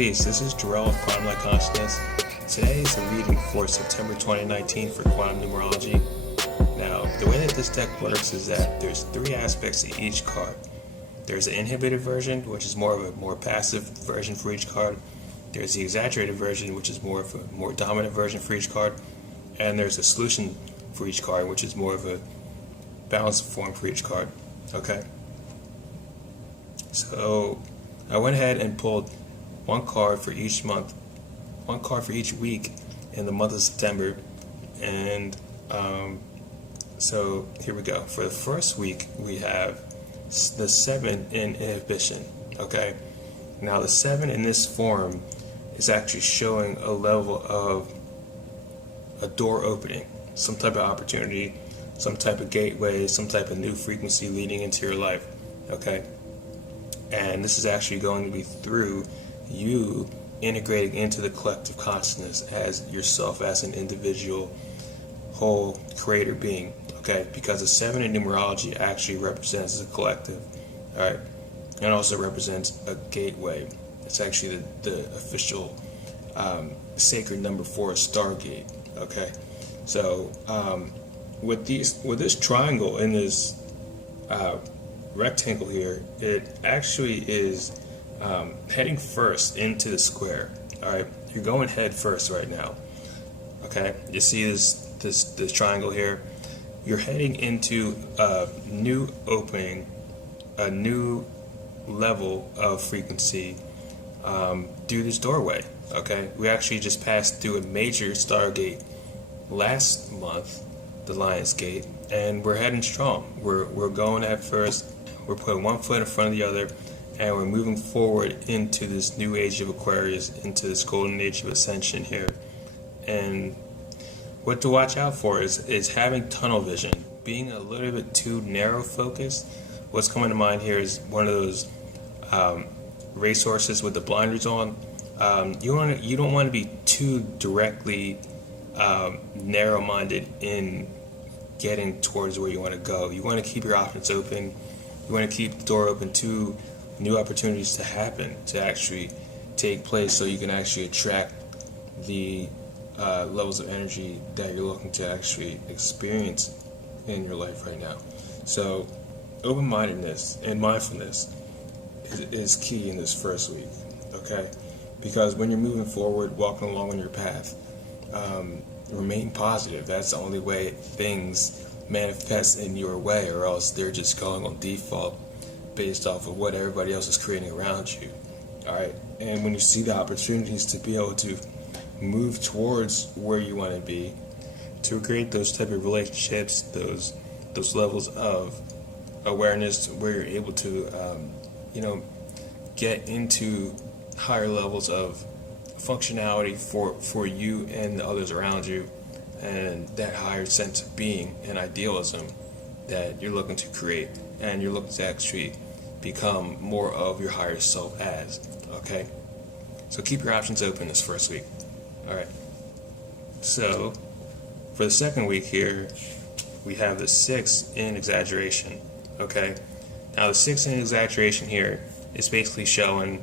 Peace, this is Jarrell of Quantum Light Consciousness. Today is a reading for September 2019 for Quantum Numerology. Now, the way that this deck works is that there's three aspects to each card. There's the inhibited version, which is more of a more passive version for each card. There's the exaggerated version, which is more of a more dominant version for each card. And there's a solution for each card, which is more of a balanced form for each card. Okay? So, I went ahead and pulled one card for each month, one card for each week in the month of September. And so here we go. For the first week, we have the 7 in inhibition. Okay? Now, the 7 in this form is actually showing a level of a door opening, some type of opportunity, some type of gateway, some type of new frequency leading into your life. Okay? And this is actually going to be through you integrating into the collective consciousness as yourself, as an individual, whole creator being. Okay? Because the 7 in numerology actually represents a collective. Alright? And also represents a gateway. It's actually the official sacred number for a stargate. Okay? So, with this triangle in this rectangle here, it actually is heading first into the square. All right, you're going head first right now. Okay, you see this triangle here. You're heading into a new opening, a new level of frequency through this doorway. Okay, we actually just passed through a major stargate last month, the Lion's Gate, and we're heading strong. We're going at first. We're putting one foot in front of the other, and we're moving forward into this new age of Aquarius, into this golden age of ascension here. And what to watch out for is having tunnel vision, being a little bit too narrow focused. What's coming to mind here is one of those racehorses with the blinders on. You don't want to be too directly narrow-minded in getting towards where you want to go. You want to keep your options open. You want to keep the door open to new opportunities to happen, to actually take place, so you can actually attract the levels of energy that you're looking to actually experience in your life right now. So, open-mindedness and mindfulness is key in this first week, okay? Because when you're moving forward, walking along on your path, remain positive. That's the only way things manifest in your way, or else they're just going on default based off of what everybody else is creating around you. Alright? And when you see the opportunities to be able to move towards where you want to be, to create those type of relationships, those levels of awareness where you're able to get into higher levels of functionality for you and the others around you, and that higher sense of being and idealism that you're looking to create, and you're looking to actually become more of your higher self as. Okay? So keep your options open this first week. Alright. So, for the second week here, we have the 6 in exaggeration. Okay? Now, the 6 in exaggeration here is basically showing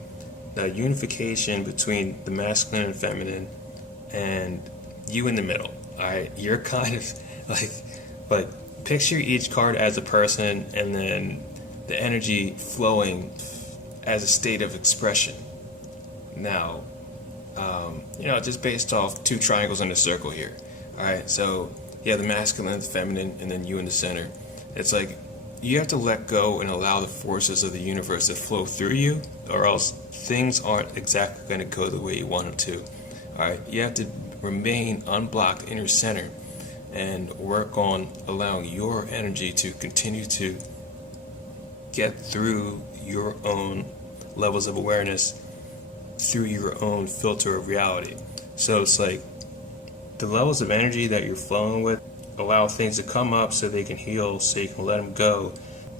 the unification between the masculine and feminine, and you in the middle. Alright, you're kind of but picture each card as a person, and then the energy flowing as a state of expression. Now, just based off 2 triangles in a circle here. Alright, so you have the masculine and the feminine, and then you in the center. It's like you have to let go and allow the forces of the universe to flow through you, or else things aren't exactly going to go the way you want them to. Alright, you have to remain unblocked in your center and work on allowing your energy to continue to get through your own levels of awareness, through your own filter of reality. So it's like the levels of energy that you're flowing with, allow things to come up so they can heal, so you can let them go.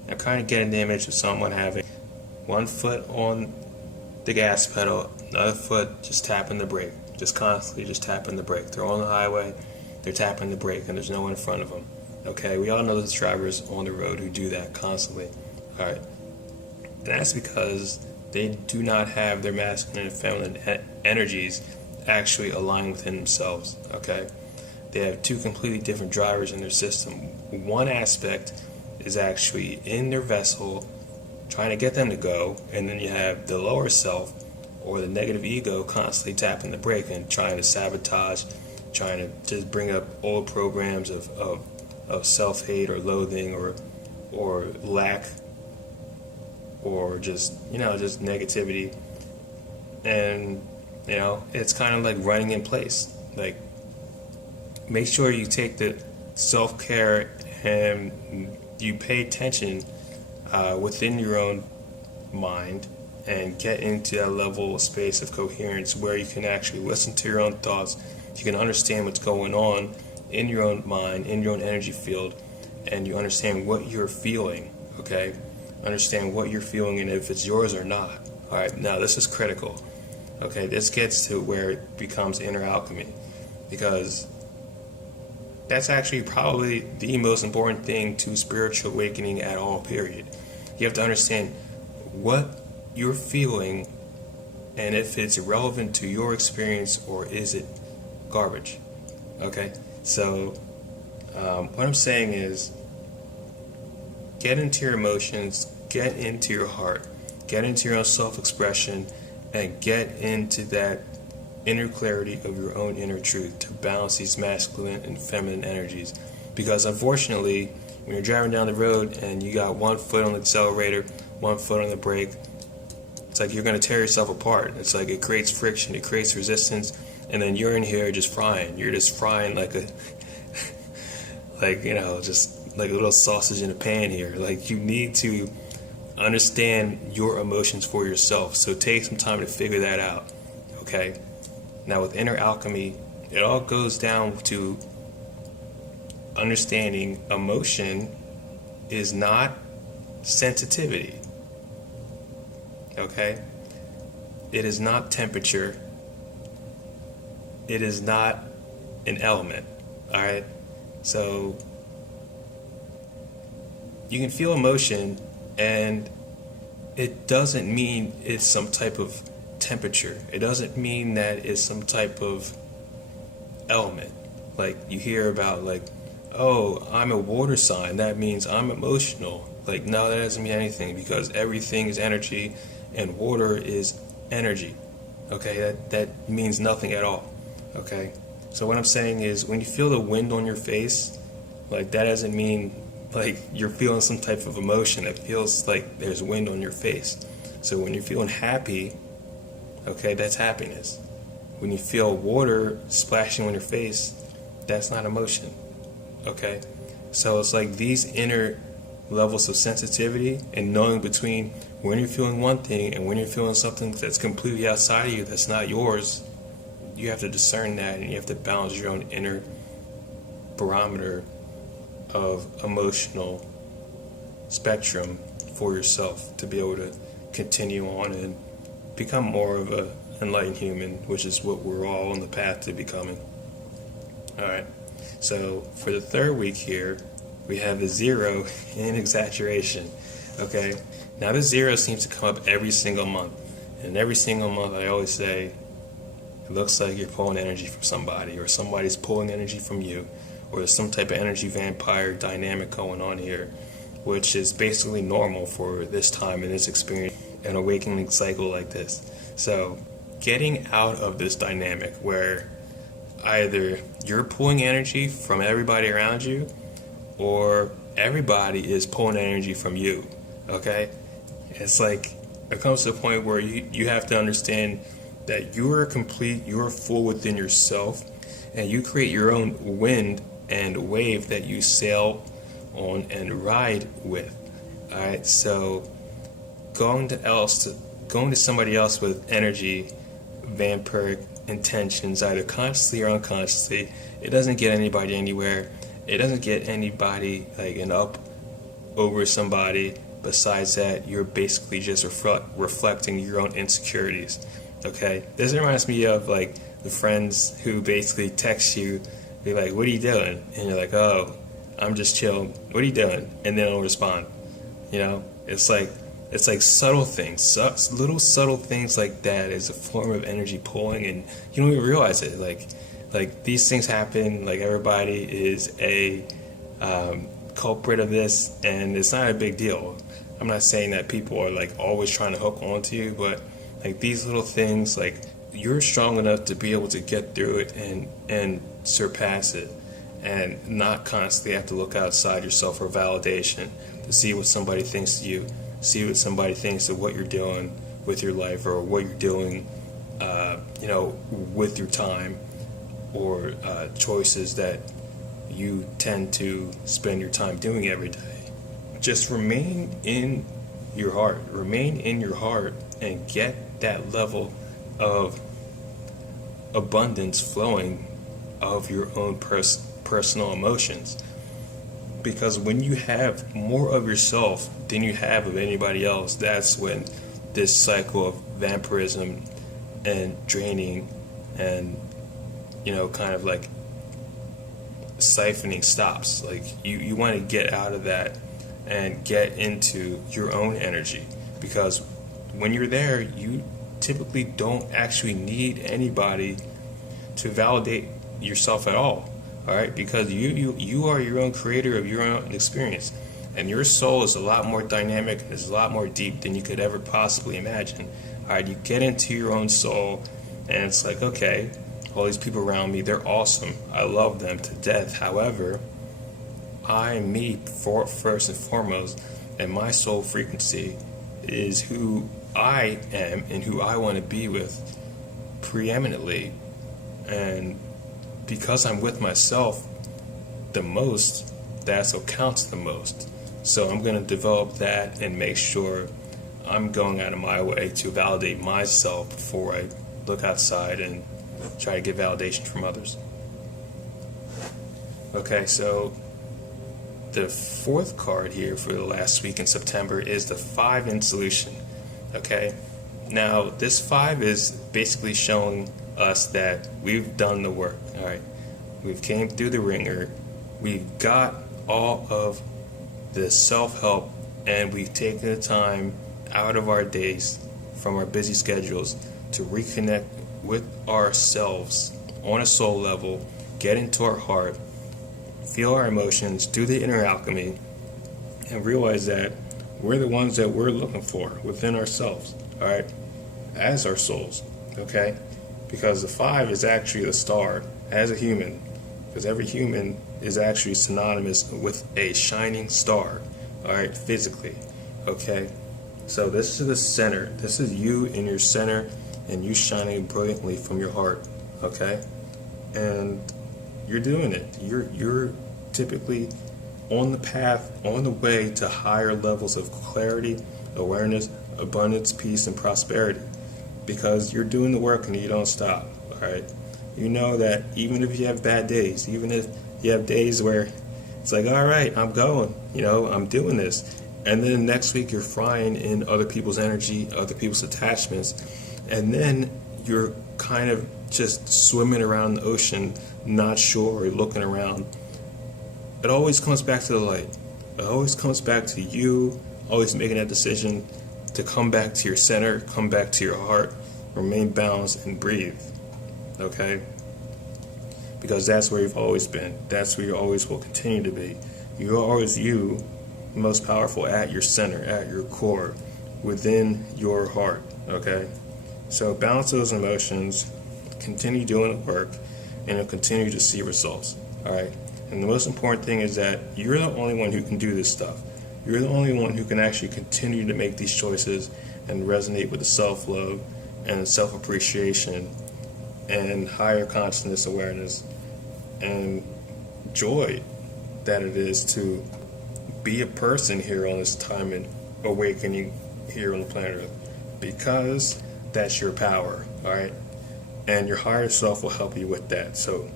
And kind of get an image of someone having one foot on the gas pedal, another foot just tapping the brake, just constantly just tapping the brake. They're on the highway, they're tapping the brake, and there's no one in front of them. Okay, we all know there's drivers on the road who do that constantly. Alright, that's because they do not have their masculine and feminine energies actually aligned within themselves, okay? They have two completely different drivers in their system. One aspect is actually in their vessel trying to get them to go, and then you have the lower self or the negative ego constantly tapping the brake and trying to sabotage, trying to just bring up old programs of self-hate or loathing or lack or just negativity. And it's kind of like running in place. Like, make sure you take the self-care and you pay attention within your own mind and get into that level of space of coherence where you can actually listen to your own thoughts. You can understand what's going on in your own mind, in your own energy field, and you understand what you're feeling, okay? Understand what you're feeling and if it's yours or not. All right, now this is critical. Okay, this gets to where it becomes inner alchemy, because that's actually probably the most important thing to spiritual awakening at all, period. You have to understand what you're feeling and if it's relevant to your experience or is it garbage. Okay, so what I'm saying is get into your emotions, get into your heart, get into your own self-expression, and get into that inner clarity of your own inner truth to balance these masculine and feminine energies. Because unfortunately, when you're driving down the road and you got one foot on the accelerator, one foot on the brake, it's like you're going to tear yourself apart. It's like it creates friction, it creates resistance, and then you're in here just frying. You're just frying like a, just like a little sausage in a pan here. Like, you need to understand your emotions for yourself. So take some time to figure that out, okay? Now, with inner alchemy, it all goes down to understanding emotion is not sensitivity, okay? It is not temperature. It is not an element, all right? So you can feel emotion, and it doesn't mean it's some type of temperature. It doesn't mean that it's some type of element. Like, you hear about, like, oh, I'm a water sign, that means I'm emotional. Like, no, that doesn't mean anything, because everything is energy and water is energy. Okay, that means nothing at all. Okay, so what I'm saying is, when you feel the wind on your face, like, that doesn't mean like you're feeling some type of emotion. It feels like there's wind on your face. So when you're feeling happy, okay, that's happiness. When you feel water splashing on your face, that's not emotion. Okay, so it's like these inner levels of sensitivity and knowing between when you're feeling one thing and when you're feeling something that's completely outside of you, that's not yours. You have to discern that, and you have to balance your own inner barometer of emotional spectrum for yourself to be able to continue on and become more of a enlightened human, which is what we're all on the path to becoming. Alright, so for the third week here, we have the 0 in exaggeration. Okay, now this 0 seems to come up every single month, and every single month I always say, it looks like you're pulling energy from somebody, or somebody's pulling energy from you, or there's some type of energy vampire dynamic going on here, which is basically normal for this time and this experience, an awakening cycle like this. So getting out of this dynamic where either you're pulling energy from everybody around you, or everybody is pulling energy from you, okay? It's like, it comes to a point where you have to understand that you are complete, you are full within yourself, and you create your own wind and wave that you sail on and ride with. Alright, so going to somebody else with energy, vampiric intentions, either consciously or unconsciously, it doesn't get anybody anywhere. It doesn't get anybody like an up over somebody. Besides that, you're basically just reflecting your own insecurities. Okay, this reminds me of like the friends who basically text you, be like, "What are you doing?" And you're like, "Oh, I'm just chilling." "What are you doing?" And they don't respond. You know, it's like It's like subtle things, little subtle things like that is a form of energy pulling, and you don't even realize it. Like these things happen. Like everybody is a culprit of this, and it's not a big deal. I'm not saying that people are like always trying to hook onto you, but like these little things, like you're strong enough to be able to get through it and surpass it, and not constantly have to look outside yourself for validation to see what somebody thinks of you, see what somebody thinks of what you're doing with your life, or what you're doing, with your time, or choices that you tend to spend your time doing every day. Just remain in your heart. Remain in your heart and get that level of abundance flowing of your own personal emotions. Because when you have more of yourself than you have of anybody else, that's when this cycle of vampirism and draining and kind of like siphoning stops. Like you want to get out of that and get into your own energy, because when you're there, you typically don't actually need anybody to validate yourself at all. All right, because you are your own creator of your own experience, and your soul is a lot more dynamic and is a lot more deep than you could ever possibly imagine. All right, you get into your own soul, and it's like, okay, all these people around me, they're awesome. I love them to death. However, I'm me first and foremost, and my soul frequency is who I am and who I want to be with preeminently. And because I'm with myself the most, that's what counts the most. So I'm going to develop that and make sure I'm going out of my way to validate myself before I look outside and try to get validation from others. Okay, so the fourth card here for the last week in September is the 5 in solution. Okay, now this 5 is basically showing us that we've done the work. All right, we've came through the ringer, we've got all of the self-help, and we've taken the time out of our days from our busy schedules to reconnect with ourselves on a soul level, get into our heart, feel our emotions, do the inner alchemy, and realize that we're the ones that we're looking for within ourselves, all right, as our souls, okay? Because the 5 is actually the star as a human, because every human is actually synonymous with a shining star, all right, physically, okay? So this is the center. This is you in your center, and you shining brilliantly from your heart, okay? And you're doing it. You're typically on the path, on the way to higher levels of clarity, awareness, abundance, peace, and prosperity, because you're doing the work and you don't stop, all right? You know that even if you have bad days, even if you have days where it's like, all right, I'm going, I'm doing this, and then next week you're flying in other people's energy, other people's attachments, and then you're kind of just swimming around the ocean, not sure, or looking around. It always comes back to the light. It always comes back to you, always making that decision to come back to your center, come back to your heart, remain balanced, and breathe, okay? Because that's where you've always been. That's where you always will continue to be. You're always you, most powerful at your center, at your core, within your heart, okay? So balance those emotions, continue doing the work, and you'll continue to see results, all right? And the most important thing is that you're the only one who can do this stuff. You're the only one who can actually continue to make these choices and resonate with the self-love and self-appreciation and higher consciousness awareness and joy that it is to be a person here on this time and awakening here on the planet Earth, because that's your power, all right? And your higher self will help you with that. So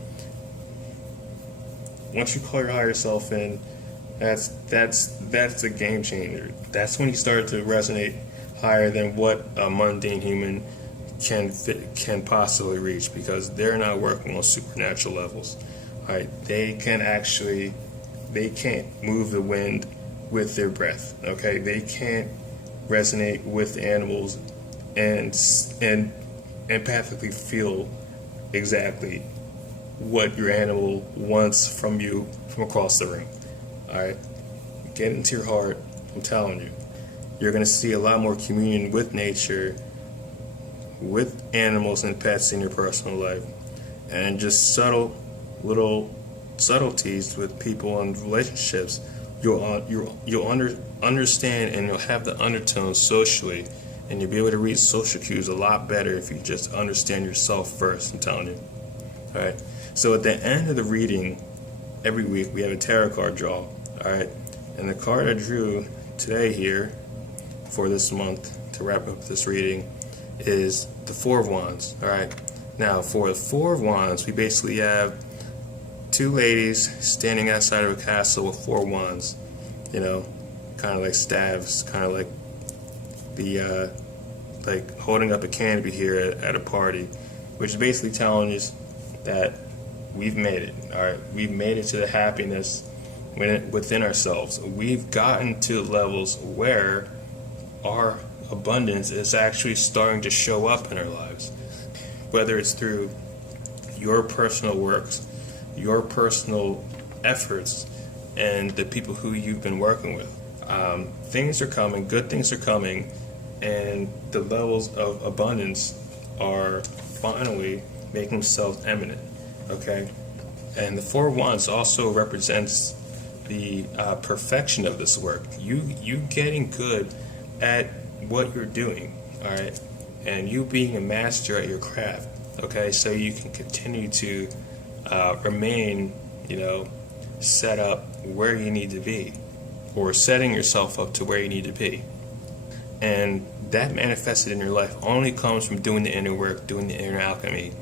once you call your higher self in, that's a game changer. That's when you start to resonate higher than what a mundane human can possibly reach, because they're not working on supernatural levels. All right, they can't move the wind with their breath. Okay, they can't resonate with animals and empathically feel exactly what your animal wants from you from across the room. Alright? Get into your heart. I'm telling you. You're going to see a lot more communion with nature, with animals and pets in your personal life, and just little subtleties with people and relationships. You'll understand, and you'll have the undertones socially, and you'll be able to read social cues a lot better if you just understand yourself first. I'm telling you. All right. So at the end of the reading, every week we have a tarot card draw. All right, and the card I drew today here for this month to wrap up this reading is the Four of Wands. All right. Now for the Four of Wands, we basically have two ladies standing outside of a castle with four wands, kind of like staves, kind of like the like holding up a canopy here at a party, which is basically telling us that we've made it. All right, we've made it to the happiness within ourselves. We've gotten to levels where our abundance is actually starting to show up in our lives, whether it's through your personal works, your personal efforts, and the people who you've been working with. Things are coming, good things are coming, and the levels of abundance are finally making themselves eminent. Okay? And the Four of Wands also represents the perfection of this work. You getting good at what you're doing, all right? And you being a master at your craft, okay? So you can continue to remain, set up where you need to be, or setting yourself up to where you need to be. And that manifested in your life only comes from doing the inner work, doing the inner alchemy.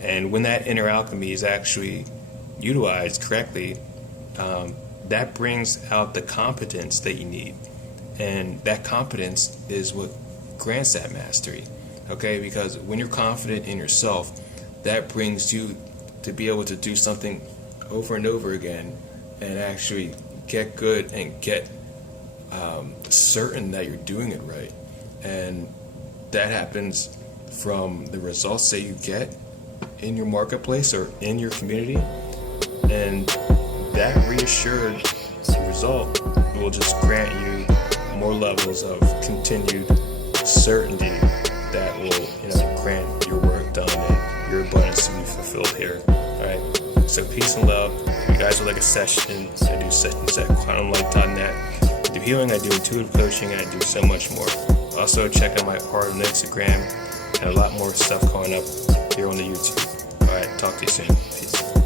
And when that inner alchemy is actually utilized correctly, that brings out the competence that you need. And that competence is what grants that mastery, okay? Because when you're confident in yourself, that brings you to be able to do something over and over again and actually get good and get certain that you're doing it right. And that happens from the results that you get in your marketplace or in your community. And that reassured result will just grant you more levels of continued certainty that will, grant your work done and your abundance to be fulfilled here. All right. So peace and love. If you guys would like a session, I do sessions at quantumlight.net. I do healing, I do intuitive coaching, and I do so much more. Also check out my art on Instagram and a lot more stuff coming up here on the YouTube. All right. Talk to you soon. Peace.